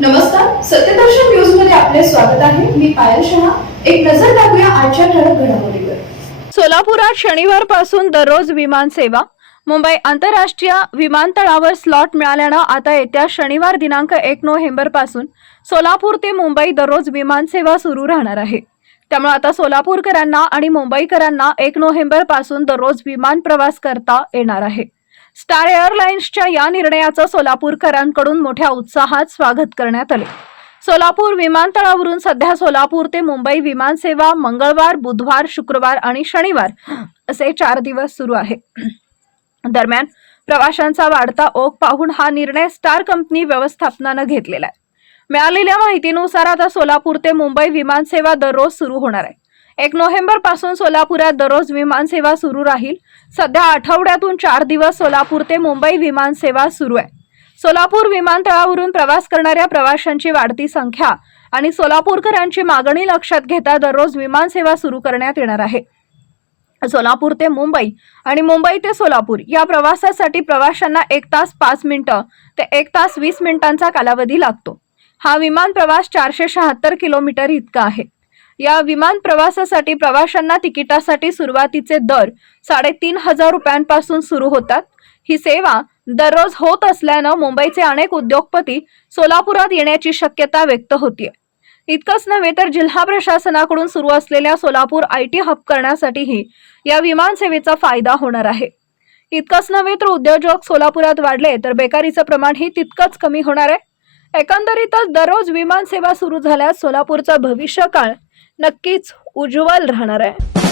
नमस्कार सत्यदर्शन न्यूजमध्ये आपले स्वागत आहे. मी पायल शहा. एक नजर टाकूया आजच्या ठळक घडामोडीवर. सोलापुरात शनिवारपासून दररोज विमान सेवा. मुंबई आंतरराष्ट्रीय विमानतळावर स्लॉट मिळाल्यानं आता येत्या शनिवार दिनांक एक नोव्हेंबरपासून सोलापूर ते मुंबई दररोज विमानसेवा सुरू राहणार आहे. त्यामुळे आता सोलापूरकरांना आणि मुंबईकरांना एक नोव्हेंबरपासून दररोज विमान प्रवास करता येणार आहे. स्टार एअरलाइन्सच्या या निर्णयाचं सोलापूरकरांकडून मोठ्या उत्साहात स्वागत करण्यात आले. सोलापूर विमानतळावरून सध्या सोलापूर ते मुंबई विमानसेवा मंगळवार बुधवार शुक्रवार आणि शनिवार असे चार दिवस सुरू आहे. दरम्यान प्रवाशांचा वाढता ओघ पाहून हा निर्णय स्टार कंपनी व्यवस्थापनानं घेतलेला आहे. मिळालेल्या माहितीनुसार आता सोलापूर ते मुंबई विमानसेवा दररोज सुरू होणार आहे. एक नोव्हेंबरपासून सोलापुरात दररोज विमानसेवा सुरू राहील. सध्या आठवड्यातून चार दिवस सोलापूर ते मुंबई विमानसेवा सुरू आहे. सोलापूर विमानतळावरून प्रवास करणाऱ्या प्रवाशांची वाढती संख्या आणि सोलापूरकरांची मागणी लक्षात घेता दररोज विमानसेवा सुरू करण्यात येणार आहे. सोलापूर ते मुंबई आणि मुंबई ते सोलापूर या प्रवासासाठी प्रवाशांना एक तास पाच मिनिटं ते एक तास वीस मिनिटांचा कालावधी लागतो. हा विमान प्रवास चारशे शहात्तर किलोमीटर इतका आहे. या विमान प्रवासासाठी प्रवाशांना तिकिटासाठी सुरुवातीचे दर साडेतीन हजार रुपयांपासून सुरू होतात. ही सेवा दररोज होत असल्यानं मुंबईचे अनेक उद्योगपती सोलापुरात येण्याची शक्यता व्यक्त होतीये. इतकंच नव्हे तर जिल्हा प्रशासनाकडून सुरू असलेल्या सोलापूर आय टी हब करण्यासाठीही या विमान सेवेचा फायदा होणार आहे. इतकंच नव्हे तर उद्योजक सोलापुरात वाढले तर बेकारीचं प्रमाणही तितकंच कमी होणार आहे. एकंदरीतच दररोज विमान सेवा सुरू झाल्यास सोलापूरचा भविष्यकाळ नक्कीच उज्ज्वल राहणार आहे.